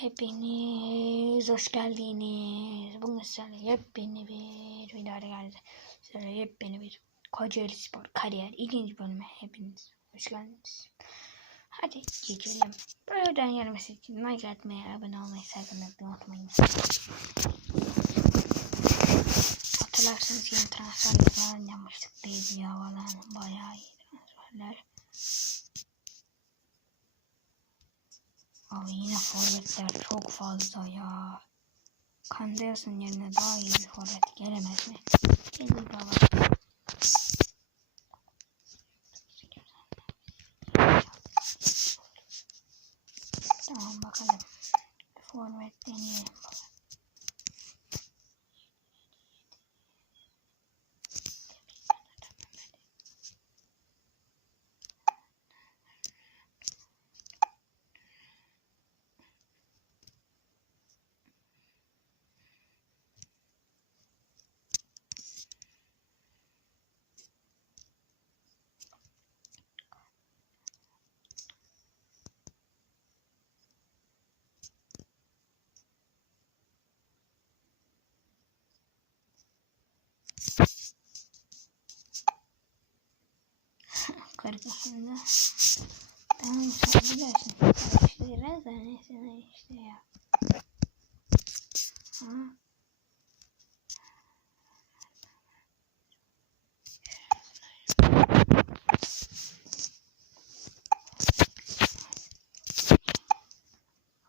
Hepiniz hoş geldiniz. Bugün sizlerle yepyeni bir videoya geldi. Sizlerle yepyeni bir Kocaeli Spor Kariyer ikinci bölüme hepiniz hoş geldiniz. Hadi geçelim. Buradan gelmesi için like atmayı, abone olmayı sakın unutmayın. Hatırlarsanız yeni transferler falan yapmıştık. Ya falan bayağı iyi transferler. Abi yine forvetler çok fazla ya. Kandeyas'ın yerine daha iyi bir forvet gelemez mi? Gelir baba. Tamam bakalım. Forvet deneyelim. Karikasında. Tamam sen biliyorsun. Karıştırırız da neyse ne işte ya. Ha?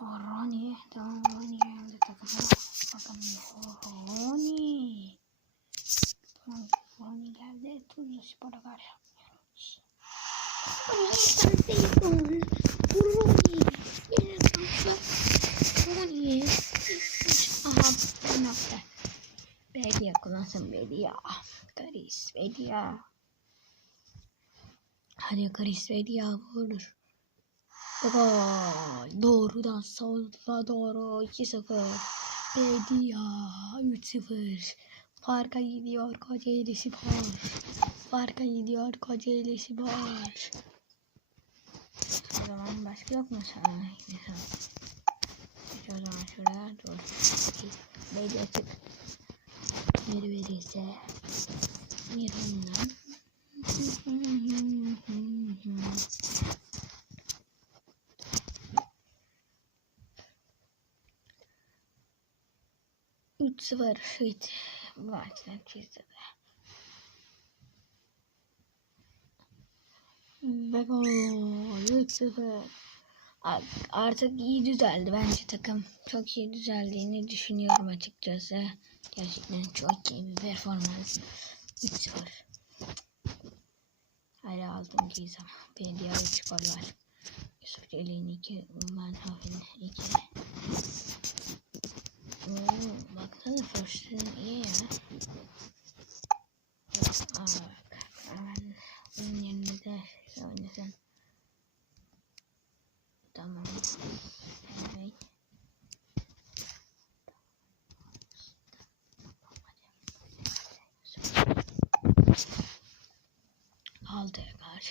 O Ronnie. Tamam Ronnie geldi takıma. Bakalım. O Ronnie. Tamam Ronnie geldi. Tuzlu Spor'a karşı oynuyoruz. Bedia kullansın Bedia. Karis Bedia. Hadi Karis Bedia vurur. Gol. Doğrudan sola doğru 2-0. Bedia 3-0. Farka gidiyor Kocaeli Spor. Farka gidiyor Kocaeli Spor. Zaman başka yok mu sana? Hiç o zaman şuraya dur. Beydi açık. Bir verirse. Bir bundan. Üç совершить важно чисто. Бегом. 0-0. Artık iyi düzeldi bence takım. Çok iyi düzeldiğini düşünüyorum açıkçası. Gerçekten çok iyi bir performans. 3-0. Hala aldım giyiz ama. Benim diğer çıkar var. Yusuf Ceylin'in iki, Umman Hafi'nin iki. Oo, baksana Forş'un iyi ya.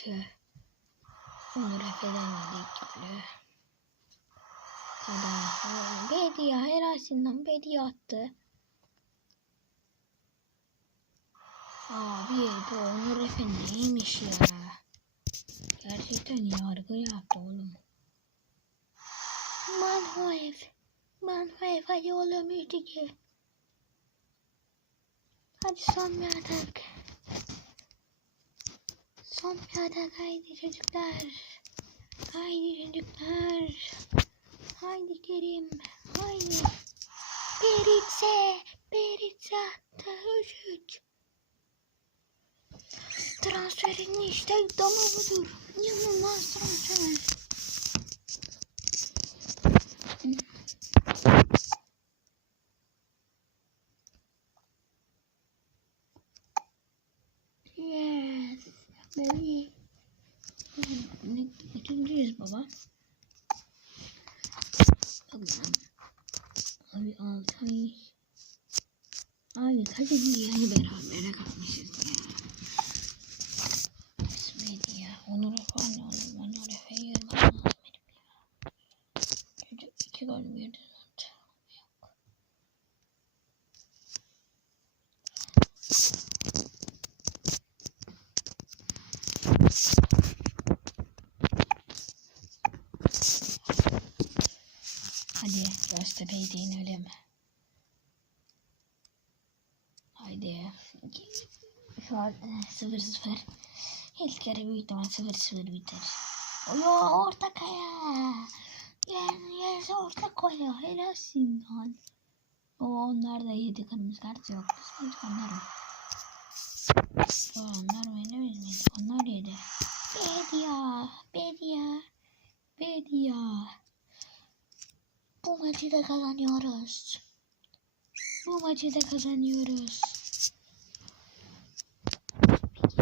Karşı. Onur Efe'den yedik golü. Kadar. Bediye helasinden Bediye attı. Abi bu Onur Efe neymiş ya? Gerçekten yargı yaptı oğlum. Manhoev. Manhoev hadi oğlum üstü Hadi son bir atak. Son atak haydi çocuklar. Haydi çocuklar. Haydi Kerim. Haydi. Beritse. Beritse attı. 3-3. Transferin işte damı budur. İnanılmaz transfer. Yes. Baby. Ne, üçüncüyüz baba. Bakalım. Abi altı ay. Abi kaç yani berabere kalmışız ya. Bismillah ya. Onur Efe anne oğlum. Onur Efe yerim lazım benim ya. Çocuk iki İki gol mü yedin? Hadi Göztepe'yi de inelim. Haydi. Şu an 0-0. İlk yarı büyük ihtimal 0-0 biter. Yo orta kaya. Yani yes orta kaya. Helalsin lan. O onlar da yedi kırmızı kart yok. Miydik onlar mı? Onlar mı ne biz miydik? Onlar yedi. Bedia. Bedia. Bedia. Bu maçı da kazanıyoruz. Bu maçı da kazanıyoruz.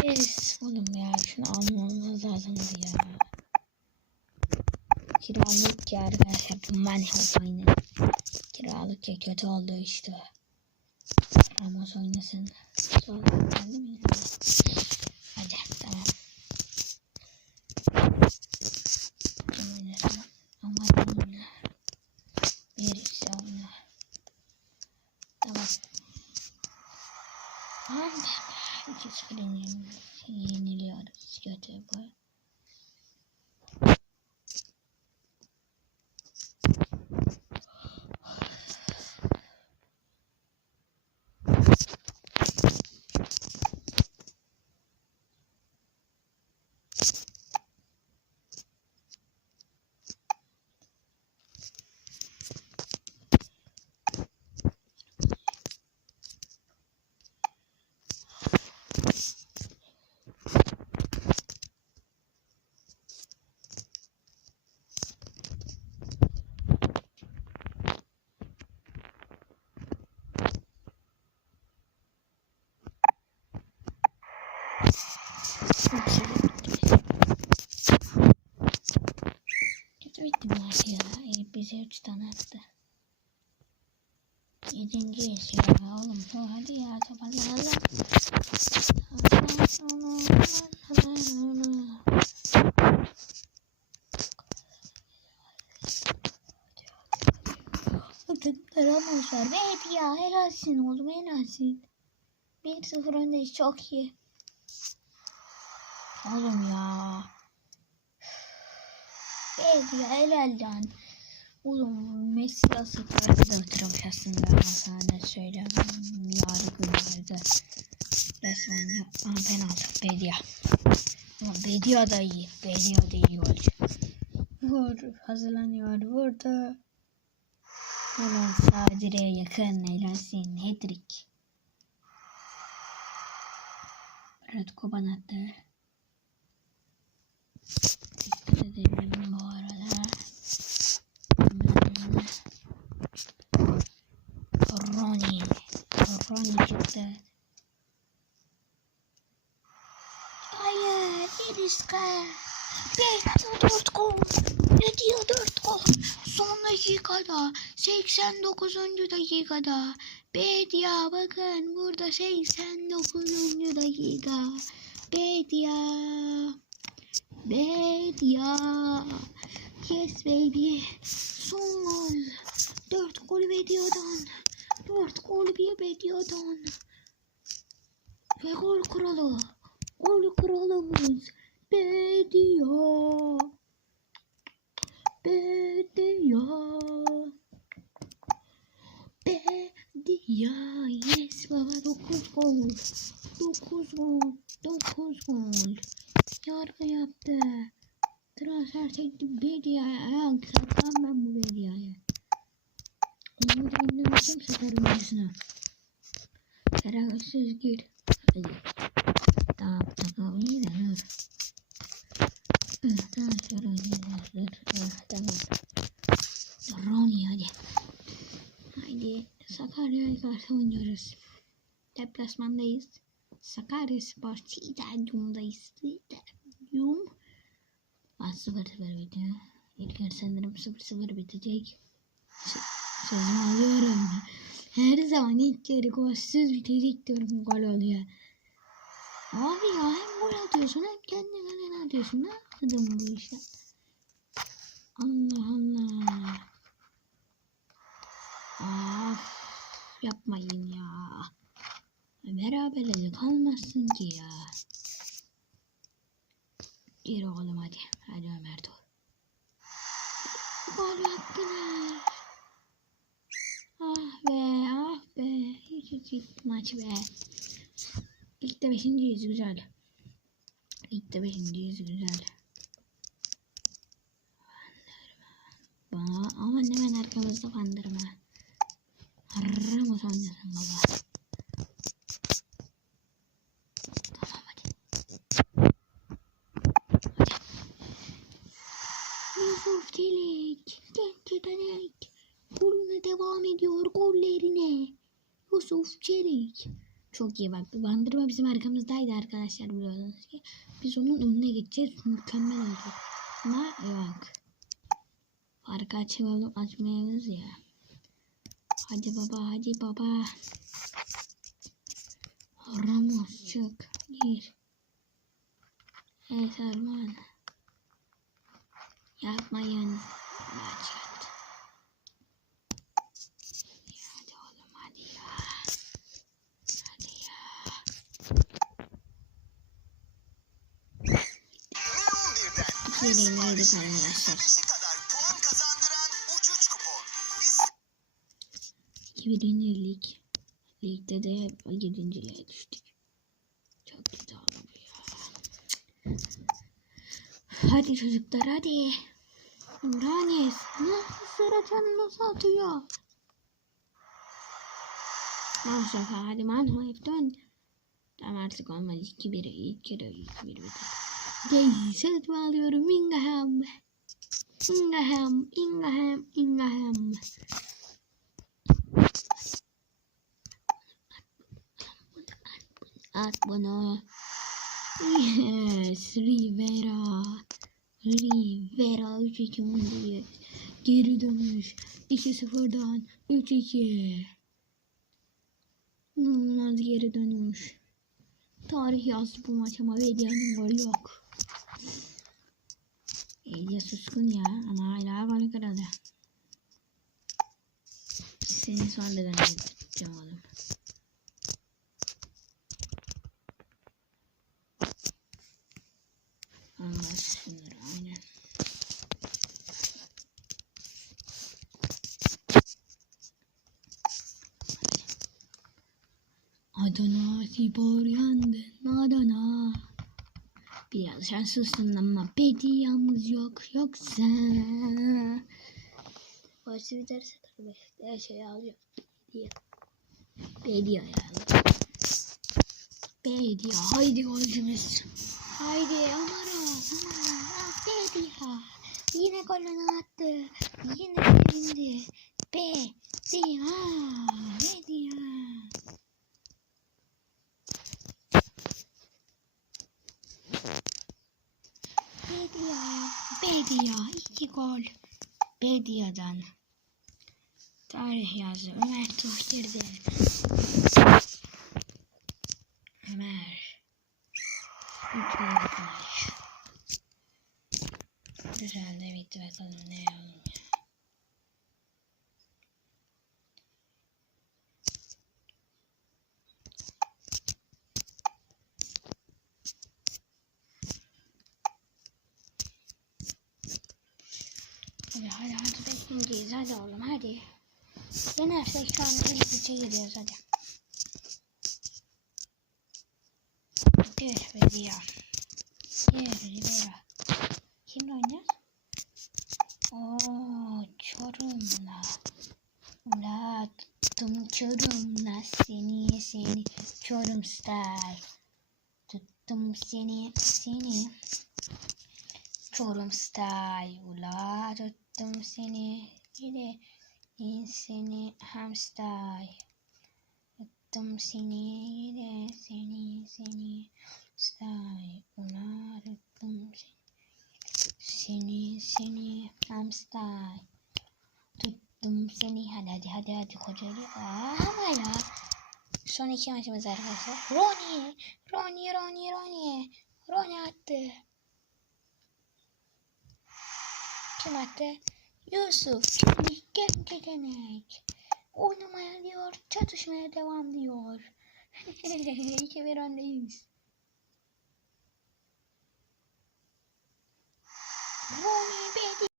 Yes. Oğlum ya şunu almamız lazımdı ya. Kiralık ya arkadaşlar. Ben hep aynı. Kiralık ya kötü oldu işte. Ramos oynasın. Sol geldi mi? Hadi tamam. Kim oynasın? Ama oyna. Birisi oyna. Tamam. Tamam. 2-0 yenil- yeniliyoruz. Kötü bu. Maç ya. Elif bize 3 tane attı. Yedinciyiz ya oğlum. Hadi ya toparlanalım. Bakın Ramos var. Evet ya helalsin oğlum helalsin. 1-0 öndeyiz çok iyi. Oğlum ya. Evet ya helal lan. Oğlum Messi asıl kartı da oturmuş aslında ama sana söyleyeyim. Yarı günlerde. Resmen ya. Ama penaltı. Bedia. Ama Bedia da iyi. Bedia da iyi olacak. Vur. Hazırlanıyor. Vurdu. Hemen sağ direğe yakın. Eğlensin. Hedrick. Red Koban attı. Çıktı. Hayır. Yediska. Bekliyor dört gol. Ne diyor dört gol? Son dakikada. 89. dakikada. Bedia bakın burada 89. dakika. Bedia. Bedia. Yes baby. Son gol. Dört gol Bedia'dan. Dört gol bir Bedia'dan. Ve gol kralı. Gol kralımız. Bedia. Bedia. Bedia. Yes baba dokuz gol. Dokuz gol. Dokuz gol. Yargı yaptı. Transfer çekti Bedia'ya. Ayak saklan ben bu Bedia'ya. Onu da indirmişim satarım yüzüne. Terörsiz gir. Ronnie hadi. Haydi Sakarya'ya karşı oynuyoruz. Deplasmandayız. Sakarya Spor Stadyum'dayız. Stadyum. Ah 0-0 bitiyor. İlk yarı sanırım 0-0 bitecek. S- Sözümü alıyorum. Her zaman ilk yarı golsüz bitecek diyorum gol oluyor. Abi ya hem gol atıyorsun hem kendi kalene atıyorsun. Ne yaptın bu işte? Allah Allah. yapmayın ya. Beraberce kalmazsın ki ya. Gir oğlum hadi. Hadi Ömer dur. Gol attılar. Ah be ah be. Hiç hiç maç be. İlk de beşinciyiz güzel. İlk de beşinciyiz güzel. Bana aman hemen arkamızda bandırma. Ramos oynasın baba. Tamam hadi. Hadi. Yusuf Çelik. Genç yetenek. Golüne devam ediyor gollerine. Yusuf Çelik. Çok iyi bak. Bandırma bizim arkamızdaydı arkadaşlar biliyorsunuz ki. Biz onun önüne geçeceğiz. Mükemmel olacak. Ama yok. Farkı açmayalım, açmayalım ya. Hadi baba, hadi baba. Ramos çık, gir. Evet Arman. Yapmayın. Maç attı. Hadi oğlum hadi ya. Hadi ya. Ve 11'den Yenileydik arkadaşlar. 2000 lig. Ligde de 7.liğe düştük. Çok kötü oldu ya. Hadi çocuklar hadi. Uranes nasıl sıracan nasıl atıyor? Maşallah hadi Manhoef dön. Tamam artık olmaz 2-1 ilk kere 2-1 bitir. Değil set bağlıyorum Ingham. Ingham, Ingham, Ingham. At bunu. Yes, Rivera. Rivera 3-2 öndeyiz. Geri dönüş. 2-0'dan 3-2. İnanılmaz geri dönüş. Tarih yazdı bu maç ama Vedia'nın golü yok. Vedia suskun ya ama hala gol kralı. Seni sonradan edeceğim oğlum. Şanslısın ama bediyamız yok yoksa. Başı biterse tabii her şeyi alacağım. Bediye. Bediye ya. Bediye haydi golcümüz. Haydi. Ah, Bediye. Yine golünü attı. Yine sevindi. Bediye. Bediye. Bedia. Bedia. iki gol. Bedia'dan. Tarih yazdı. Ömer Tuh girdi. Ömer. Güzel de bitti bakalım ne yapalım. Hadi hadi hadi beşinciyiz hadi oğlum hadi. Yenersek şu an ilk üçe gidiyoruz hadi. Gir ve diğer. Gir Rivera. Kimle oynuyor? Ooo Çorum'la. Ula tuttum Çorum'la seni seni Çorum style. Tuttum seni seni. Çorum style. Ula tuttum seni. Yine in seni ham style. Tuttum seni yine seni seni style. Ula tuttum seni. Seni seni ham style. Tuttum seni. Hadi hadi hadi hadi kocaeli. Ama ya. Son iki maçımız arkadaşlar. Roni. Roni Roni Roni. Roni attı. Attı? Yusuf. Genç yetenek. Oynamaya diyor. Çatışmaya devam diyor. 2-1 öndeyiz. Rooney